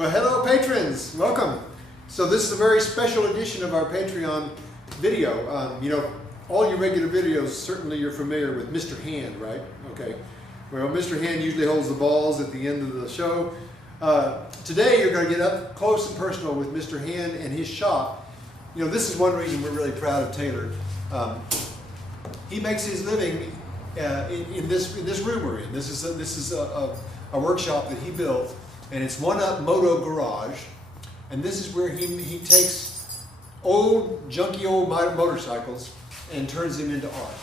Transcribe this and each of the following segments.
Well, hello patrons, welcome. So this is a very special edition of our Patreon video. You know, all your regular videos, certainly you're familiar with Mr. Hand, right? Okay. Well, Mr. Hand usually holds the balls at the end of the show. Today you're going to get up close and personal with Mr. Hand and his shop. You know, this is one reason we're really proud of Taylor. He makes his living in this room we're in. This is a workshop that he built, and it's One Up Moto Garage. And this is where he takes junky old motorcycles and turns them into art.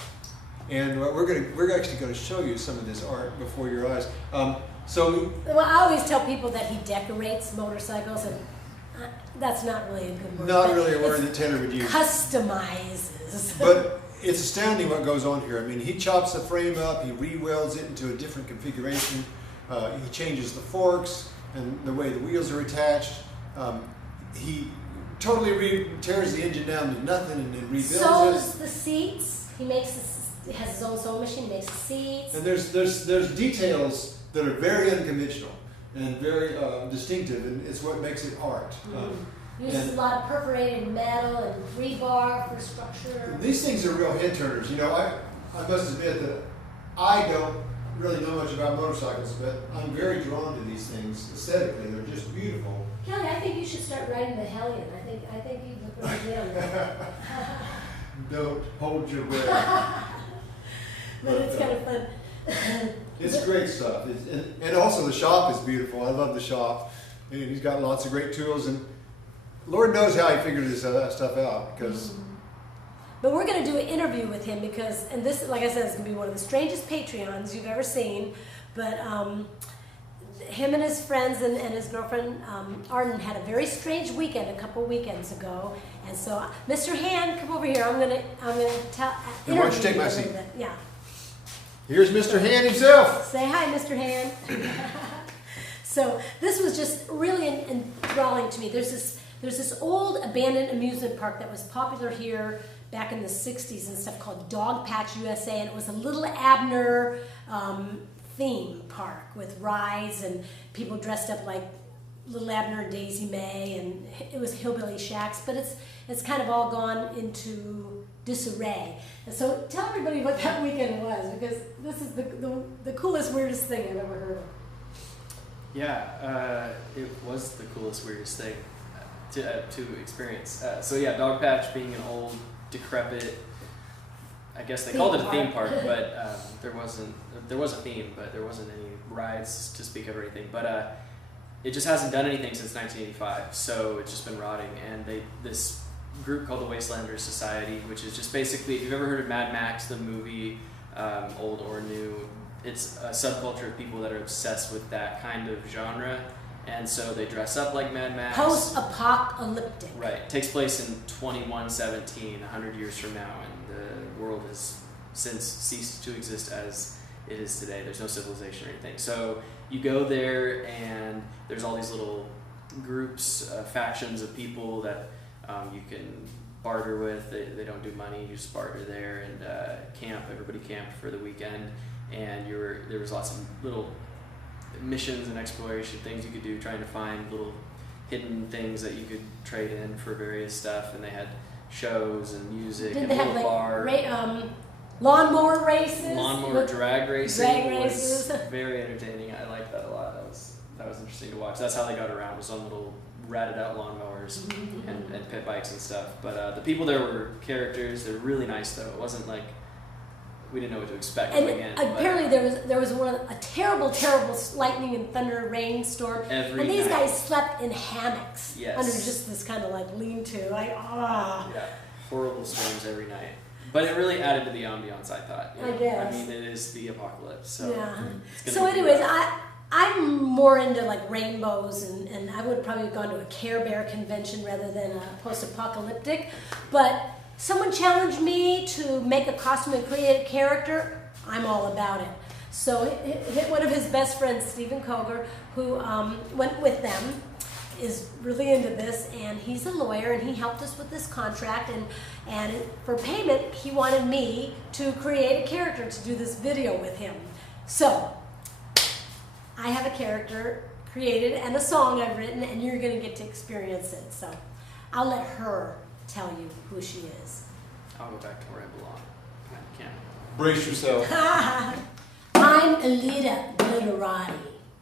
And we're actually going to show you some of this art before your eyes. Well, I always tell people that he decorates motorcycles, and that's not really a good word. Not really a word that Taylor would use. Customizes. But it's astounding what goes on here. I mean, he chops the frame up, he re-welds it into a different configuration. He changes the forks and the way the wheels are attached. He totally tears the engine down to nothing and then rebuilds it. Sews the seats. He has his own sewing machine, makes the seats. And there's details that are very unconventional and very distinctive, and it's what makes it art. Uses a lot of perforated metal and rebar for structure. These things are real head turners. You know, I must admit that I don't really know much about motorcycles, but I'm very drawn to these things aesthetically. They're just beautiful. Kelly, I think you should start riding the Hellion. I think you'd look really good on that. Don't hold your breath. But it's kind of fun. It's great stuff. And also the shop is beautiful. I love the shop. And he's got lots of great tools, and Lord knows how he figured this stuff out, because. But we're going to do an interview with him and this, like I said, is going to be one of the strangest Patreons you've ever seen. But him and his friends and his girlfriend Arden had a very strange weekend a couple weekends ago, and so Mr. Hand, come over here. I'm going to tell. Why don't you take my seat? Yeah. Here's Mr. Hand himself. Say hi, Mr. Hand. So this was just really enthralling to me. There's this old abandoned amusement park that was popular here back in the 60s and stuff, called Dogpatch USA, and it was a Little Abner theme park with rides and people dressed up like Little Abner and Daisy May, and it was hillbilly shacks, but it's kind of all gone into disarray. And so tell everybody what that weekend was, because this is the coolest, weirdest thing I've ever heard of. Yeah, it was the coolest, weirdest thing to experience. So yeah, Dogpatch being an old, decrepit, I guess they called it a theme park, but there was a theme, but there wasn't any rides to speak of or anything. But it just hasn't done anything since 1985, so it's just been rotting. And this group called the Wastelanders Society, which is just basically, if you've ever heard of Mad Max, the movie, old or new, it's a subculture of people that are obsessed with that kind of genre. And so they dress up like Mad Max. Post-apocalyptic. Right. It takes place in 2117, 100 years from now, and the world has since ceased to exist as it is today. There's no civilization or anything. So you go there, and there's all these little groups, factions of people that you can barter with. They don't do money, you just barter there, and camp. Everybody camped for the weekend, and there was lots of little missions and exploration things you could do, trying to find little hidden things that you could trade in for various stuff. And they had shows and music. Did and they a have little bar. Lawnmower races? Lawnmower drag racing. Drag races. Was very entertaining. I liked that a lot. That was interesting to watch. That's how they got around, was on little ratted out lawnmowers and pit bikes and stuff. But the people there were characters. They were really nice, though. It wasn't like we didn't know what to expect going in. Apparently there was a terrible lightning and thunder rainstorm, and these guys slept in hammocks under just this kind of like lean-to. Yeah, horrible storms every night. But it really added to the ambiance, I thought. I guess. I mean, it is the apocalypse, so. Yeah. So anyways, I'm more into like rainbows, and I would probably have gone to a Care Bear convention rather than a post-apocalyptic, but someone challenged me to make a costume and create a character. I'm all about it. So one of his best friends, Stephen Koger, who went with them, is really into this, and he's a lawyer, and he helped us with this contract, and for payment, he wanted me to create a character to do this video with him. So I have a character created and a song I've written, and you're going to get to experience it. So I'll let her tell you who she is. I'll go back to where I belong. I can't. Brace yourself. I'm Alita Glitterati.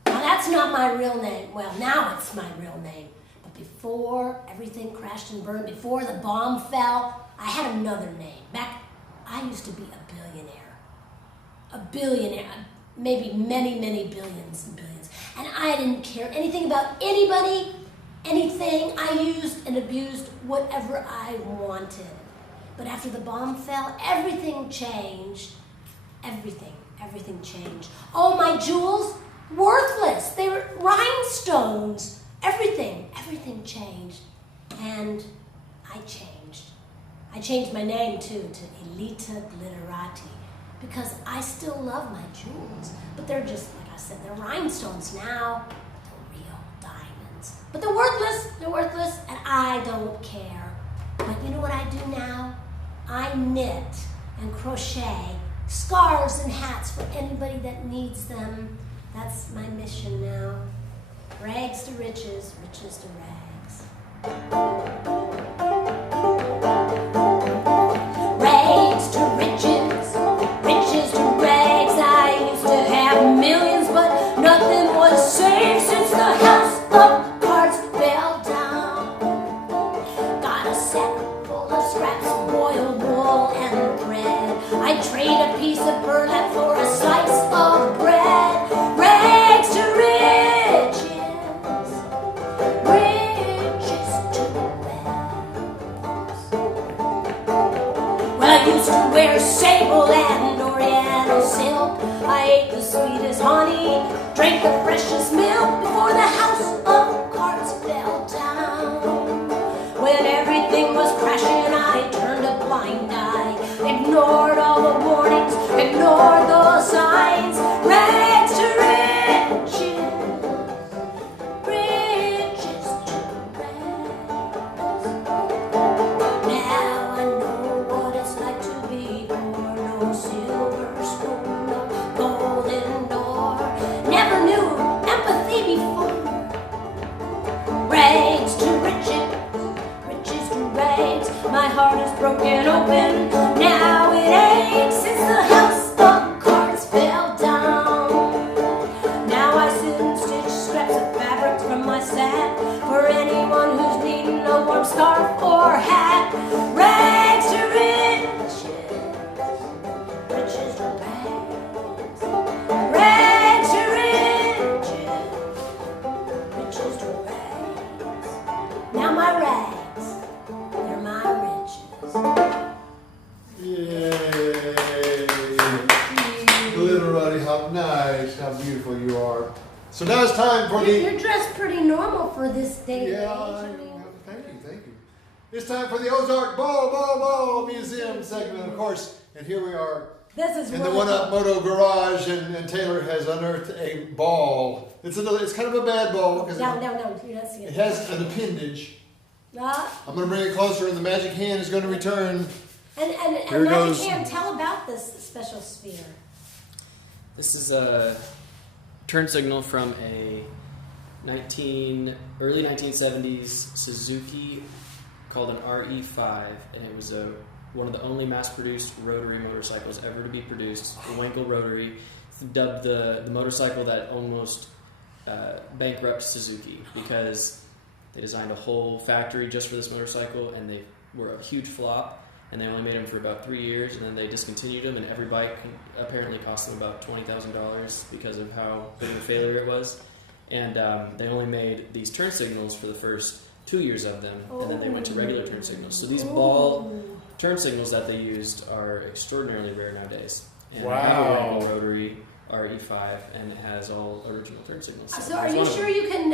Now that's not my real name. Well, now it's my real name. But before everything crashed and burned, before the bomb fell, I had another name. I used to be a billionaire. A billionaire. Maybe many, many billions and billions. And I didn't care anything about anybody, anything. I used and abused whatever I wanted. But after the bomb fell, everything changed. Everything changed. All my jewels, worthless. They were rhinestones. Everything changed. And I changed. I changed my name too to Alita Glitterati because I still love my jewels. But they're just, like I said, they're rhinestones now. They're real diamonds. But they're worthless, and I don't care. But you know what I do now? I knit and crochet scarves and hats for anybody that needs them. That's my mission now. Rags to riches, riches to rags. Rags to riches, riches to rags. I used to have millions, but nothing was safe since the house of cards fell down. Got a sack full of scraps of boiled wool and thread. I trade a piece of burlap for a slice of bread. Rags to riches, riches to rags. Well, I used to wear sable and oriental silk. I ate the sweetest honey, drank the freshest milk before the house of cards fell down. When everything was crashing, I turned a blind eye. Ignored all the warnings, ignored the signs. Rags to riches, riches to rags. Now I know what it's like to be poor. No silver spoon, no golden door. Never knew empathy before. Rags to riches, riches to rags. My heart is broken open. Now it aches since the house of cards fell down. Now I sit and stitch scraps of fabric from my sack for anyone who's needing a warm scarf or hat. Rags to riches, riches to rags. Rags to riches, riches to rags. Now my rags, they're my riches. Yay! Glitterati, how nice, how beautiful you are. So now it's time for the... You're dressed pretty normal for this day. Yeah, thank you. It's time for the Ozark Ball Museum segment, of course. And here we are This is in the really One Up Moto garage, and Taylor has unearthed a ball. It's kind of a bad ball because No, you're not seeing it it. has an appendage. Ah, I'm going to bring it closer, and the magic hand is going to return. and Here Magic goes. Hand, tell about this special sphere. This is a turn signal from a early 1970s Suzuki called an RE5, and it was one of the only mass-produced rotary motorcycles ever to be produced. The Wankel Rotary, dubbed the motorcycle that almost bankrupt Suzuki because they designed a whole factory just for this motorcycle, and they were a huge flop. And they only made them for about 3 years, and then they discontinued them, and every bike apparently cost them about $20,000 because of how big of a failure it was. And they only made these turn signals for the first 2 years of them, and then they went to regular turn signals. So these ball turn signals that they used are extraordinarily rare nowadays. And I have a Wow. Wankel Rotary RE5, and it has all original turn signals. So are you sure you can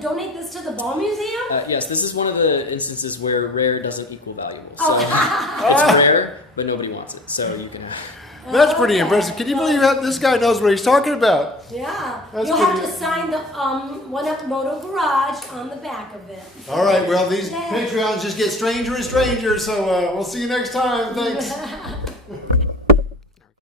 donate this to the Ball Museum? Yes, this is one of the instances where rare doesn't equal valuable. So Oh. it's rare, but nobody wants it, so you can have That's pretty Okay. impressive. Can you believe that this guy knows what he's talking about? Yeah. That's You'll have pretty- to sign the One Up Moto Garage on the back of it. All right, well, these Yay. Patreons just get stranger and stranger, so we'll see you next time. Thanks.